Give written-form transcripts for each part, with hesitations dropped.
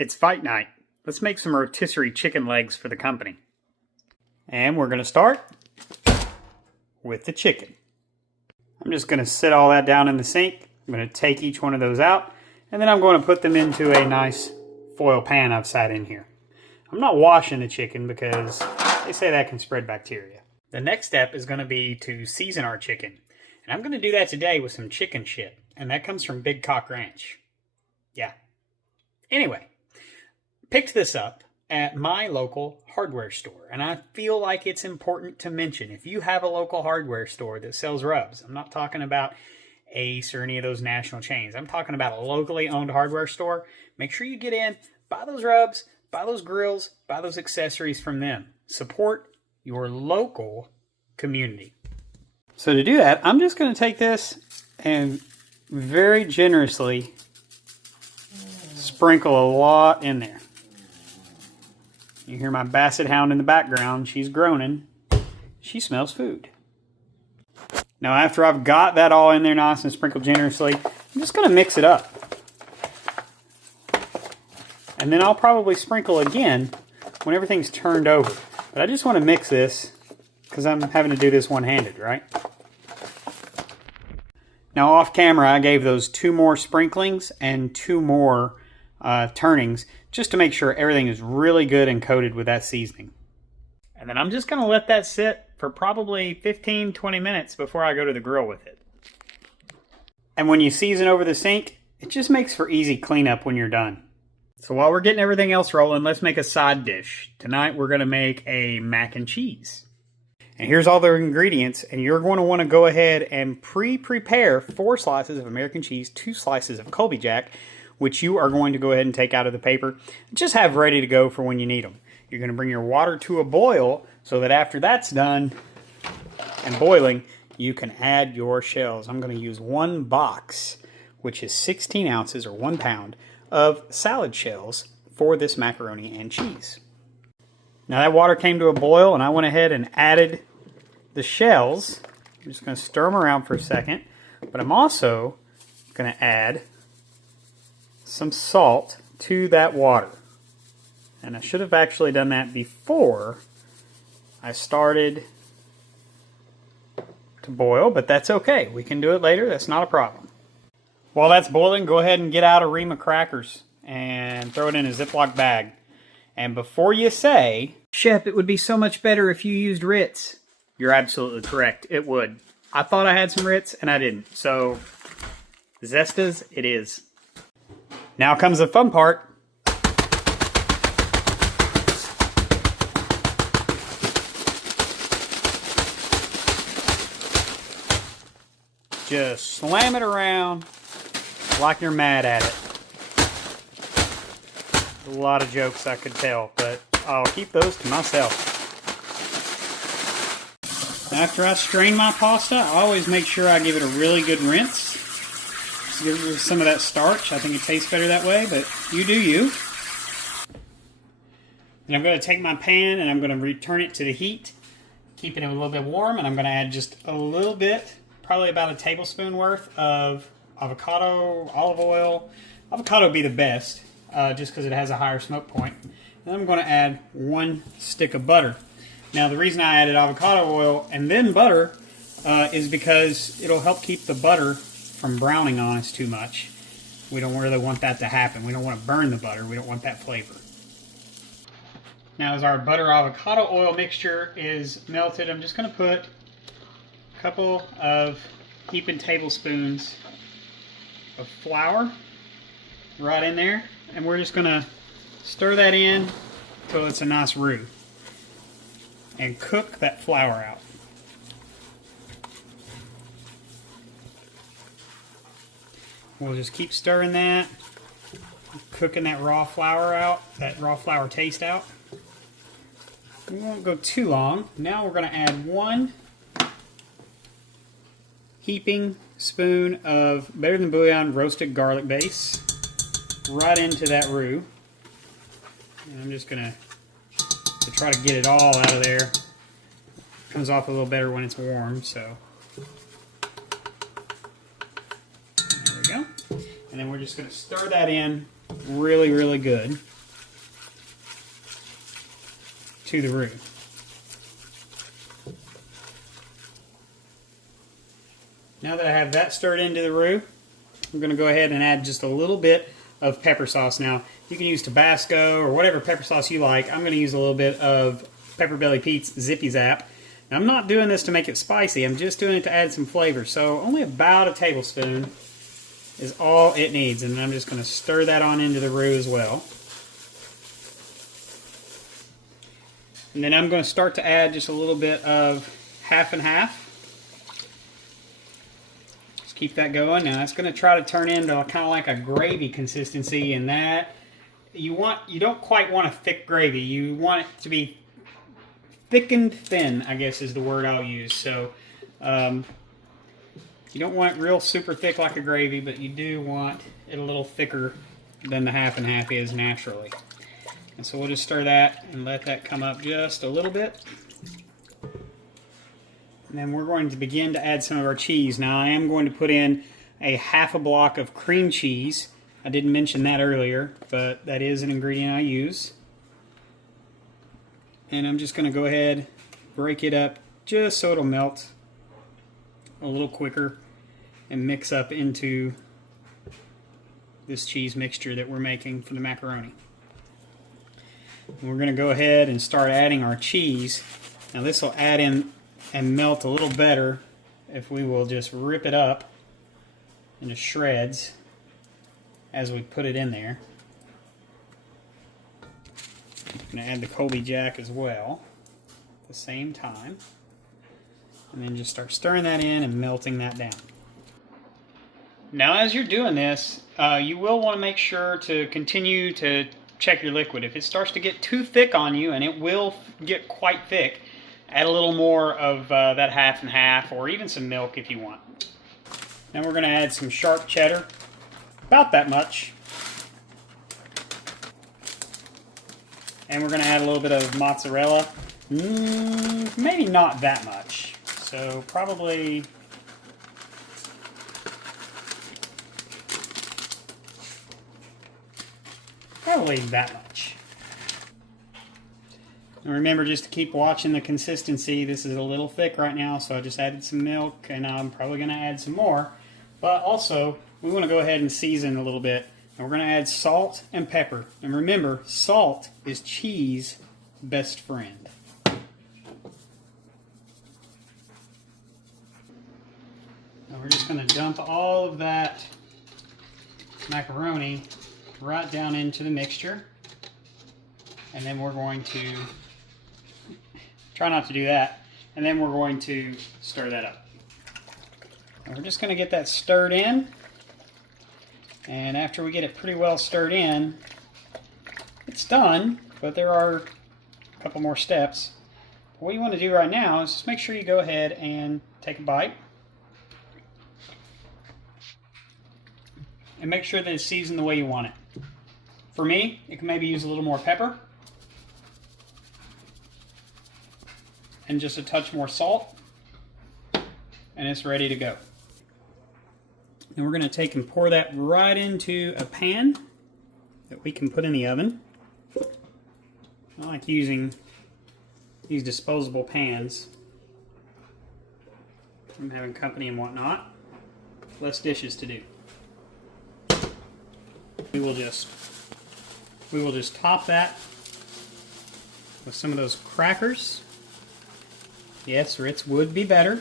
It's fight night. Let's make some rotisserie chicken legs for the company. And we're going to start with the chicken. I'm just going to sit all that down in the sink. I'm going to take each one of those out, and then I'm going to put them into a nice foil pan I've sat in here. I'm not washing the chicken because they say that can spread bacteria. The next step is going to be to season our chicken. And I'm going to do that today with some chicken shit. And that comes from Big Cock Ranch. Yeah. Anyway, picked this up at my local hardware store. And I feel like it's important to mention, if you have a local hardware store that sells rubs, I'm not talking about Ace or any of those national chains. I'm talking about a locally owned hardware store. Make sure you get in, buy those rubs, buy those grills, buy those accessories from them. Support your local community. So to do that, I'm just going to take this and very generously sprinkle a lot in there. You hear my basset hound in the background. She's groaning. She smells food. Now after I've got that all in there nice and sprinkled generously, I'm just going to mix it up. And then I'll probably sprinkle again when everything's turned over. But I just want to mix this because I'm having to do this one-handed, right? Now off camera I gave those 2 more sprinklings and 2 more turnings just to make sure everything is really good and coated with that seasoning. And then I'm just going to let that sit for probably 15-20 minutes before I go to the grill with it. And when you season over the sink, it just makes for easy cleanup when you're done. So while we're getting everything else rolling, let's make a side dish. Tonight we're going to make a mac and cheese. And here's all the ingredients, and you're going to want to go ahead and pre-prepare 4 slices of American cheese, 2 slices of Colby Jack, which you are going to go ahead and take out of the paper. Just have ready to go for when you need them. You're going to bring your water to a boil so that after that's done and boiling, you can add your shells. I'm going to use 1 box, which is 16 ounces or 1 pound, of salad shells for this macaroni and cheese. Now that water came to a boil and I went ahead and added the shells. I'm just going to stir them around for a second, but I'm also going to add some salt to that water. And I should have actually done that before I started to boil, but that's okay. We can do it later. That's not a problem. While that's boiling, go ahead and get out a ream of crackers and throw it in a Ziploc bag. And before you say, "Shep, it would be so much better if you used Ritz," you're absolutely correct. It would. I thought I had some Ritz, and I didn't. So, Zestas it is. Now comes the fun part. Just slam it around like you're mad at it. A lot of jokes I could tell, but I'll keep those to myself. After I strain my pasta, I always make sure I give it a really good rinse. Just give it some of that starch. I think it tastes better that way, but you do you. And I'm going to take my pan and I'm going to return it to the heat, keeping it a little bit warm, and I'm going to add just a little bit, probably about a tablespoon worth of avocado, olive oil. Avocado would be the best, just because it has a higher smoke point. And I'm going to add 1 stick of butter. Now the reason I added avocado oil and then butter is because it'll help keep the butter from browning on us too much. We don't really want that to happen. We don't want to burn the butter. We don't want that flavor. Now as our butter avocado oil mixture is melted, I'm just going to put a couple of heaping tablespoons of flour right in there, and we're just going to stir that in until it's a nice roux and cook that flour out. We'll just keep stirring that, cooking that raw flour out, that raw flour taste out. We won't go too long. Now we're going to add 1 heaping spoon of Better Than Bouillon roasted garlic base right into that roux. And I'm just going to try to get it all out of there. It comes off a little better when it's warm, so there we go. And then we're just going to stir that in really, really good. to the roux. Now that I have that stirred into the roux, I'm going to go ahead and add just a little bit of pepper sauce. Now, you can use Tabasco or whatever pepper sauce you like. I'm going to use a little bit of Pepper Belly Pete's Zippy Zap. Now, I'm not doing this to make it spicy. I'm just doing it to add some flavor. So only about a tablespoon is all it needs. And I'm just going to stir that on into the roux as well. And then I'm going to start to add just a little bit of half and half. Keep that going. Now it's going to try to turn into kind of like a gravy consistency, and that you don't quite want a thick gravy. You want it to be thick and thin, I guess is the word I'll use. So you don't want it real super thick like a gravy, but you do want it a little thicker than the half and half is naturally. And so we'll just stir that and let that come up just a little bit. And then we're going to begin to add some of our cheese. Now I am going to put in a half a block of cream cheese. I didn't mention that earlier, but that is an ingredient I use. And I'm just going to go ahead, break it up just so it'll melt a little quicker and mix up into this cheese mixture that we're making for the macaroni. And we're going to go ahead and start adding our cheese. Now this will add in and melt a little better if we will just rip it up into shreds as we put it in there. I'm going to add the Colby Jack as well at the same time. And then just start stirring that in and melting that down. Now as you're doing this, you will want to make sure to continue to check your liquid. If it starts to get too thick on you, and it will get quite thick, add a little more of that half and half, or even some milk if you want. Then we're going to add some sharp cheddar, about that much. And we're going to add a little bit of mozzarella, maybe not that much. So probably that much. And remember just to keep watching the consistency. This is a little thick right now, so I just added some milk, and I'm probably going to add some more. But also, we want to go ahead and season a little bit. And we're going to add salt and pepper. And remember, salt is cheese's best friend. Now we're just going to dump all of that macaroni right down into the mixture. And then we're going to try not to do that. And then we're going to stir that up. And we're just going to get that stirred in. And after we get it pretty well stirred in, it's done, but there are a couple more steps. What you want to do right now is just make sure you go ahead and take a bite. And make sure that it's seasoned the way you want it. For me, it can maybe use a little more pepper. And just a touch more salt. And it's ready to go. And we're going to take and pour that right into a pan that we can put in the oven. I like using these disposable pans. I'm having company and whatnot. Less dishes to do. We will just top that with some of those crackers. Yes, Ritz would be better.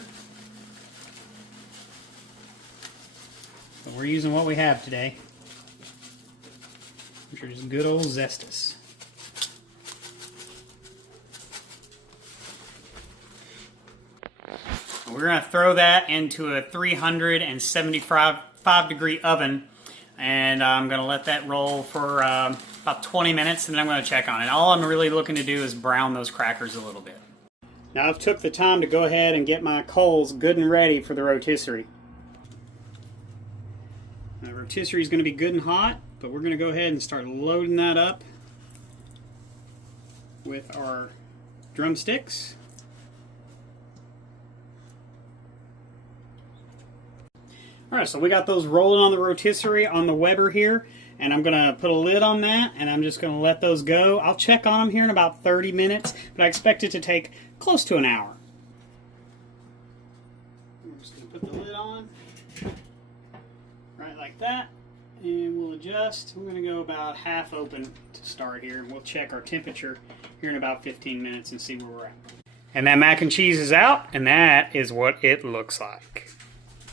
But we're using what we have today, which are just good old Zestus. We're going to throw that into a 375 degree oven, and I'm going to let that roll for about 20 minutes, and then I'm going to check on it. All I'm really looking to do is brown those crackers a little bit. Now I've took the time to go ahead and get my coals good and ready for the rotisserie. The rotisserie is going to be good and hot, but we're going to go ahead and start loading that up with our drumsticks. Alright, so we got those rolling on the rotisserie on the Weber here, And I'm going to put a lid on that, and I'm just going to let those go. I'll check on them here in about 30 minutes, but I expect it to take close to an hour. I'm just going to put the lid on, right like that, and we'll adjust. I'm going to go about half open to start here, and we'll check our temperature here in about 15 minutes and see where we're at. And that mac and cheese is out, and that is what it looks like.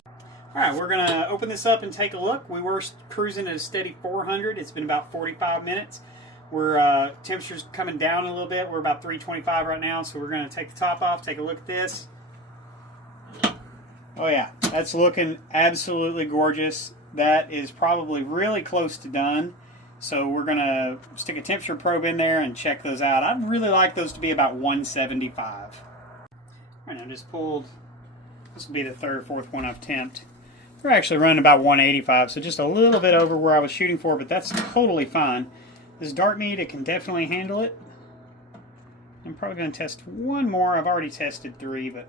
All right, we're going to open this up and take a look. We were cruising at a steady 400. It's been about 45 minutes. We're temperature's coming down a little bit. We're about 325 right now, so we're going to take the top off, take a look at this. Oh yeah, that's looking absolutely gorgeous. That is probably really close to done. So we're going to stick a temperature probe in there and check those out. I'd really like those to be about 175. All right, I just pulled, this will be the third or fourth one I've temped. They're actually running about 185, so just a little bit over where I was shooting for, but that's totally fine. This dark meat, it can definitely handle it. I'm probably going to test one more. I've already tested 3, but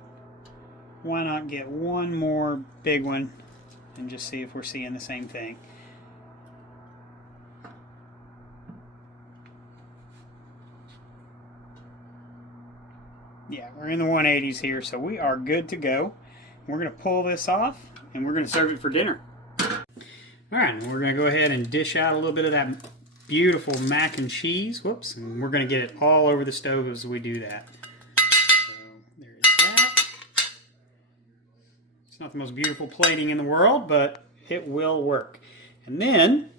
why not get one more big one and just see if we're seeing the same thing. Yeah, we're in the 180s here, so we are good to go. We're going to pull this off, and we're going to serve it for dinner. All right, and we're going to go ahead and dish out a little bit of that beautiful mac and cheese. Whoops, and we're going to get it all over the stove as we do that. So there's that. It's not the most beautiful plating in the world, but it will work. And then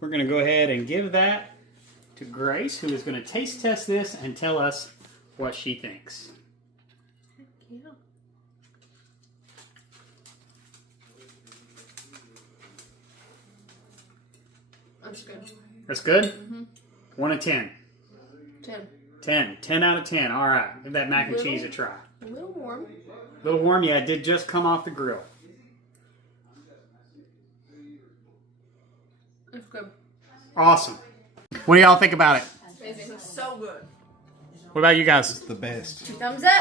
we're going to go ahead and give that to Grace, who is going to taste test this and tell us what she thinks. Yeah. That's good. That's good? Mm-hmm. 1 to 10. 10. 10. 10 out of 10. All right. Give that mac and cheese a try. A little warm. A little warm? Yeah, it did just come off the grill. It's good. Awesome. What do y'all think about it? Amazing. It's so good. What about you guys? It's the best. 2 thumbs up.